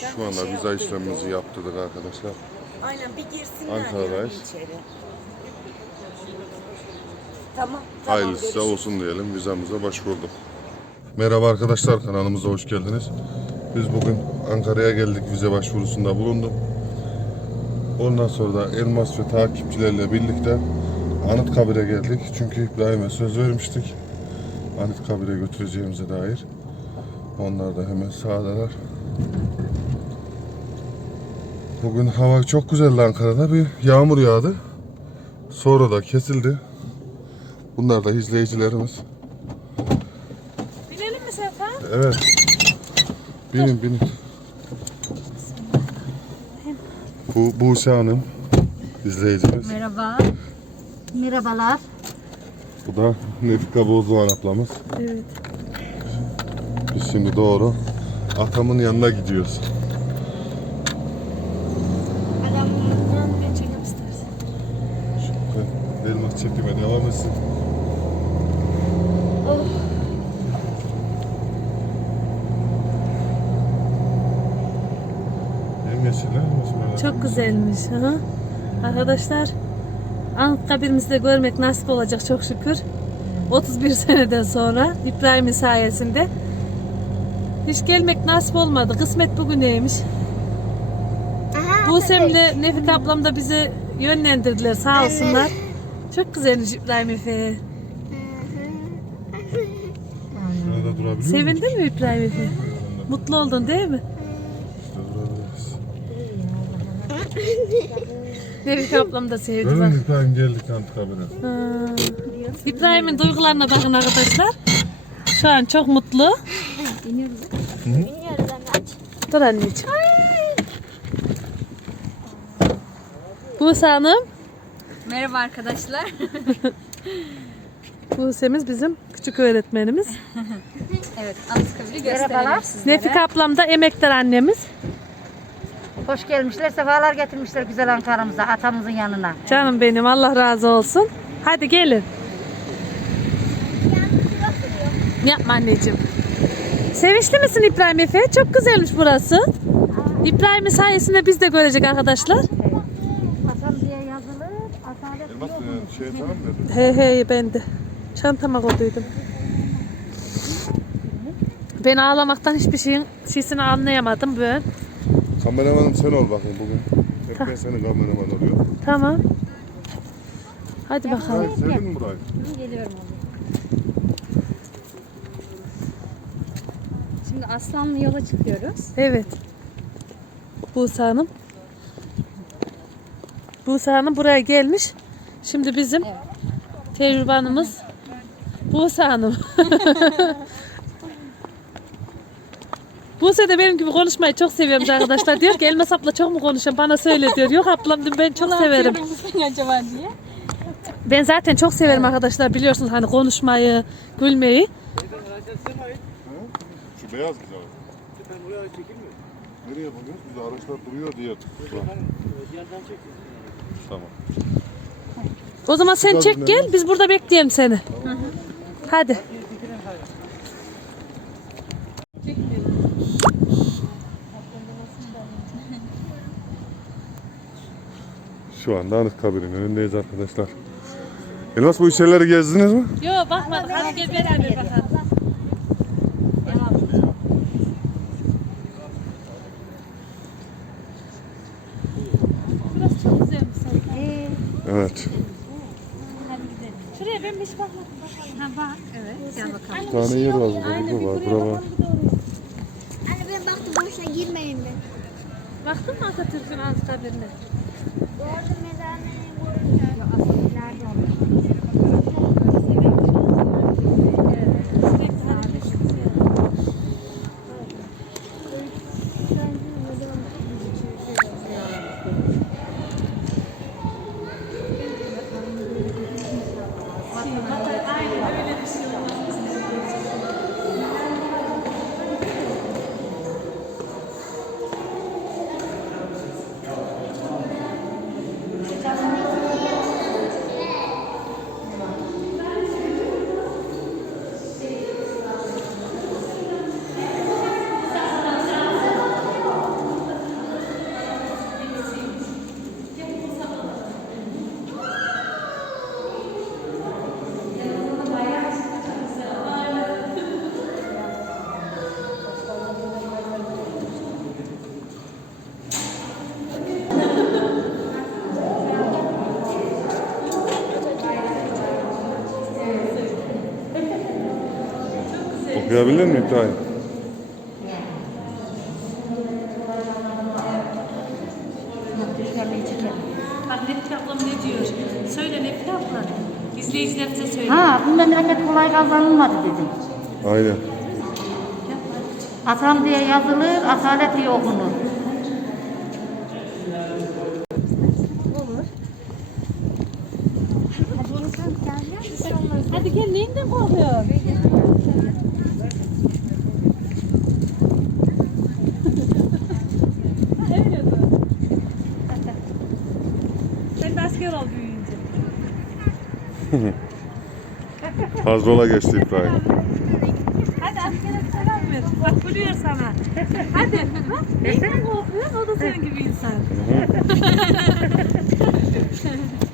Şu anda vize işlemimizi yaptırdık arkadaşlar. Aynen bir girsinler Ankara'dayız. yani içeri. Tamam. tamam Hayırlısı görüşürüz. olsun diyelim vizemize başvurduk. Merhaba arkadaşlar kanalımıza hoş geldiniz. Biz bugün Ankara'ya geldik vize başvurusunda bulundum. Ondan sonra da Elmas ve takipçilerle birlikte Anıtkabir'e geldik. Çünkü İbrahim'e söz vermiştik. Anıtkabir'e götüreceğimize dair. Onlar da hemen sağdalar. Bugün hava çok güzeldi Ankara'da. Bir yağmur yağdı. Sonra da kesildi. Bunlar da izleyicilerimiz. Binelim mi Sefa? Evet. Binin binin. Bu Buse Hanım izleyicimiz. Merhaba. Merhabalar. Bu da Nefika Bozdoğan ablamız. Evet. Biz şimdi doğru atamın yanına gidiyoruz. Ben çekeyim istersen. Şu- Elmas çekime devam etsin. Böyle. Çok güzelmiş. Ha? Arkadaşlar Anıtkabir'imizi de görmek nasip olacak çok şükür. 31 seneden sonra İbrahim'in sayesinde. Hiç gelmek nasip olmadı. Kısmet bugüneymiş. Busem'le Nefik ablam da bizi yönlendirdiler sağ olsunlar. Çok güzelmiş İbrahim Efe. Şurada durabiliyor? Sevindin mi İbrahim Efe? Mutlu oldun değil mi? İşte durabiliriz. Nefik ablam da sevdi bak. mi İbrahim geldik Anıtkabir'e? Ha. İbrahim'in duygularına bakın arkadaşlar. Şu an çok mutlu. Dur anneciğim. Buse Hanım. Merhaba arkadaşlar. Buse'miz bizim küçük öğretmenimiz. Evet, Anıtkabir'i gösterelim sizlere. Nefik ablam da emektar annemiz. Hoş gelmişler, sefalar getirmişler güzel Ankara'mıza, atamızın yanına. Canım benim Allah razı olsun. Hadi gelin. Yapma anneciğim. Sevinçli misin İbrahim Efe? Çok güzelmiş burası. İbrahim'in sayesinde biz de görecek arkadaşlar. Atam diye yazılır, asalet Elmas e, şey tamam mı? He he ben de. Çantama koyduydum. Ben ağlamaktan hiçbir şeyin şeysini anlayamadım böyle. Kameramanım sen ol bakın bugün. Hep ben senin kameraman oluyor. Tamam. Hadi bakalım. Hayır, sevdin mi burayı? Geliyorum abi. Şimdi Aslanlı yola çıkıyoruz. Evet. Buse Hanım. Buse Hanım buraya gelmiş. Şimdi bizim tecrübanımız Buse Hanım. Buse de benim gibi konuşmayı çok seviyormuş arkadaşlar. Diyor ki Elmas abla çok mu konuşuyorsun bana söyle diyor. Yok ablam diyor, ben çok severim. acaba diye. Ben zaten çok severim arkadaşlar biliyorsunuz hani konuşmayı, gülmeyi. Şu beyaz güzel. Ben buraya çekilmiyor. Nereye bakıyoruz? Biz araçlar duruyor diye. Tamam. O zaman sen çek gel biz burada bekleyelim seni. Hadi. Şu anda Anıtkabir'in önündeyiz arkadaşlar. Elmas bu içerileri gezdiniz mi? Yok bakmadık hadi gel beraber bakalım. Evet. Hiç bakmadım. Ha bak, evet. Gel bakalım. Bir tane yer var burada. Burada var. Bura var. Anne ben baktım boşuna girmeyin ben. Baktın mı Atatürk'ün ansiklopedisine? Orada mezarlığını görünce. Okuyabildin mi İbrahim? Bak Nefret ablam ne diyor? Söyle Nefret abla. İzleyicilerimize söyle. Ha bu memleket kolay kazanılmadı dedi. Aynen. Atam diye yazılır, asalet diye okunur. Hadi insan gelmiyor. Bir şey olmaz. Hadi gel neyinden korkuyorsun? Sen de asker ol büyüyünce. Fazla geçti İbrahim. Hadi askere selam ver. Bak gülüyor sana. Hadi. Bak neyden korkuyorsun? O da senin gibi insan.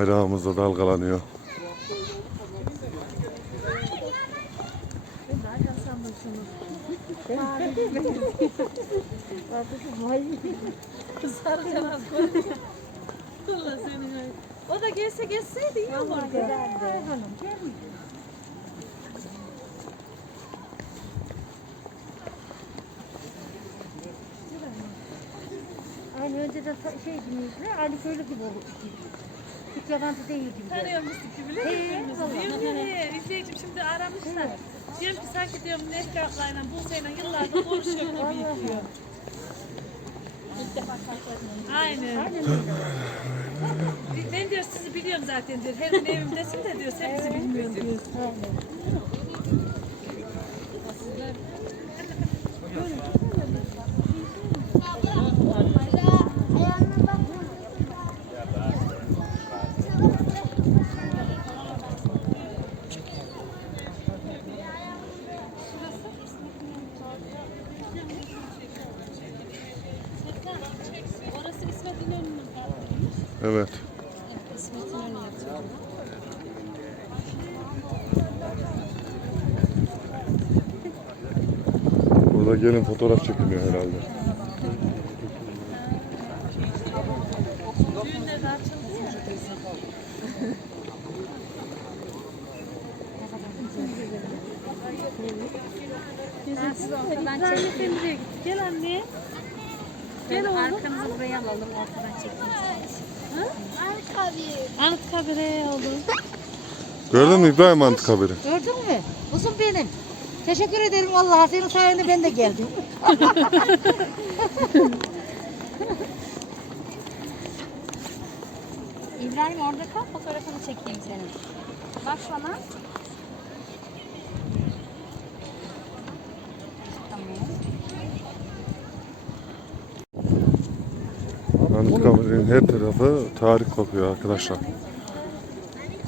Bayrağımız da dalgalanıyor. O da gelse gelseydi iyi olurdu. Aynı önceden sa- şey gibiydi, aynı köylü gibi oldu. Hiç yabancı değil gibi. Tanıyor musun gibi biliyor musun? Diyorum ki izleyicim şimdi aramışlar. Diyorum ki sanki diyorum Nefri ablayla Buse'yle yıllardır konuşuyor gibi diyor. Aynen. Ben diyor sizi biliyorum zaten diyor. Her gün evimdesin de diyor. Sen bizi bilmiyorsun diyor. Gelin fotoğraf çekiliyor herhalde. Ben ortadan çekeyim. Gel anne. Gel oğlum. Arkamızı buraya alalım ortadan çekeyim. Anka Anıtkabir'e oğlum. Gördün mü İbrahim Anıtkabir'i? Gördün mü? Uzun benim. Teşekkür ederim Allah'a. Senin sayende ben de geldim. İbrahim orada kal fotoğrafını çekeyim senin. Bak bana. Anıtkabir'in her tarafı tarih kokuyor arkadaşlar.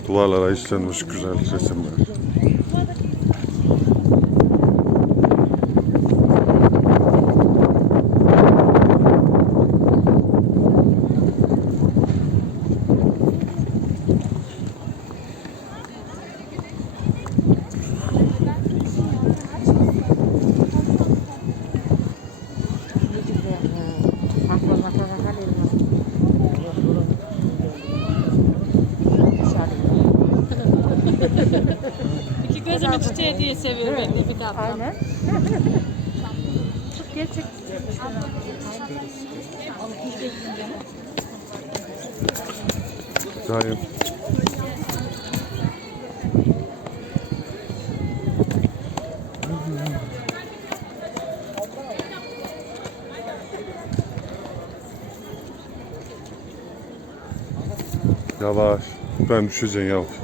Duvarlara işlenmiş güzel resimler. Ne güzel. ha. Aklıma takar elmas. İki gözümün çiçeği diye seviyor beni bir daha. Aynen. Çok gerçek. İbrahim. Yavaş. Ben düşeceksin yavaş.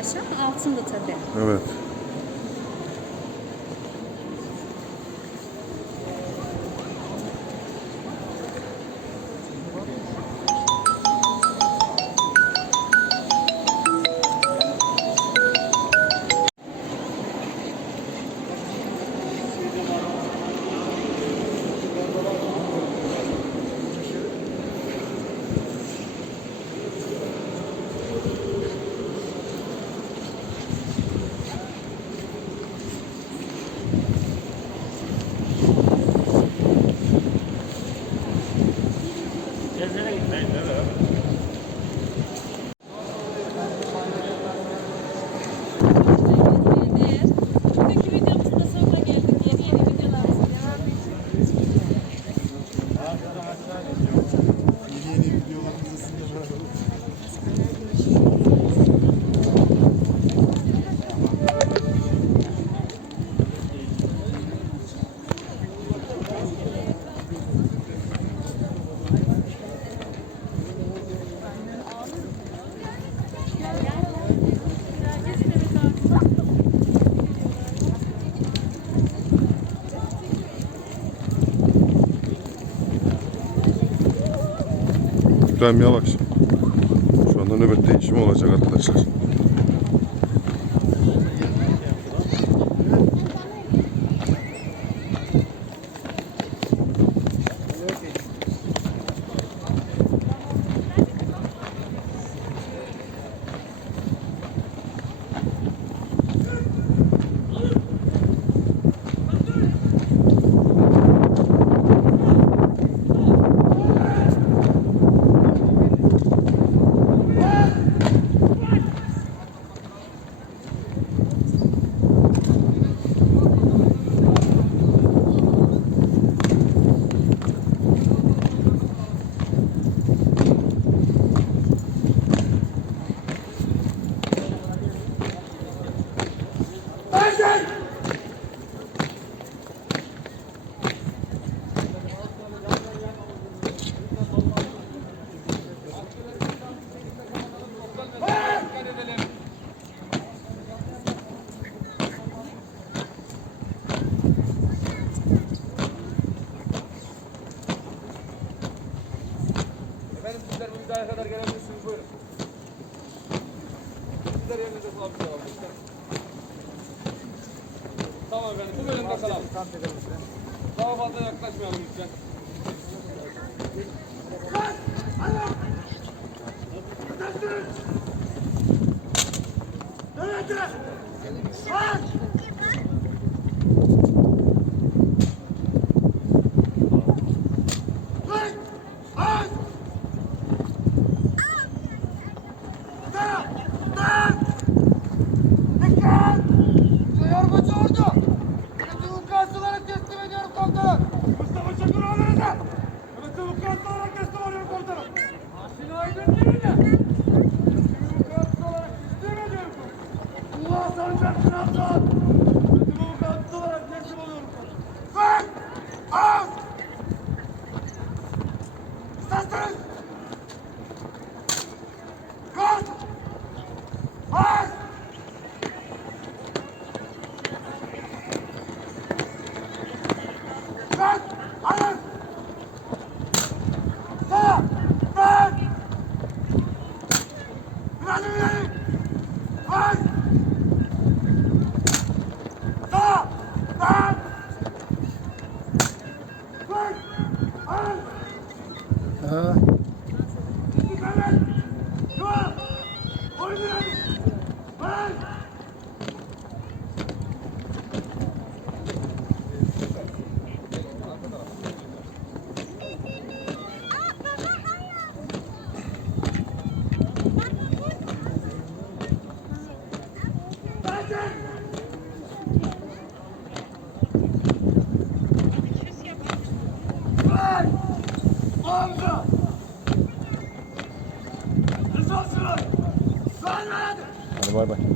Naaşı. Altındı tabii. Evet. İbrahim Yavaş. Şu anda nöbet değişimi olacak arkadaşlar. Efendim sizler hizaya kadar gelebilirsiniz buyurun. Sizler yerinize sabit. Tamam efendim bu bölümde kalalım. Daha fazla yaklaşmayalım lütfen. Hadi bay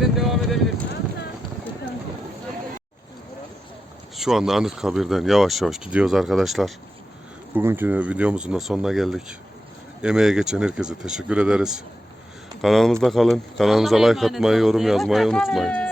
yerden devam edebilirsiniz. Şu anda Anıtkabir'den yavaş yavaş gidiyoruz arkadaşlar. Bugünkü videomuzun da sonuna geldik. Emeğe geçen herkese teşekkür ederiz. Kanalımızda kalın. Kanalımıza like atmayı, yorum yazmayı unutmayın.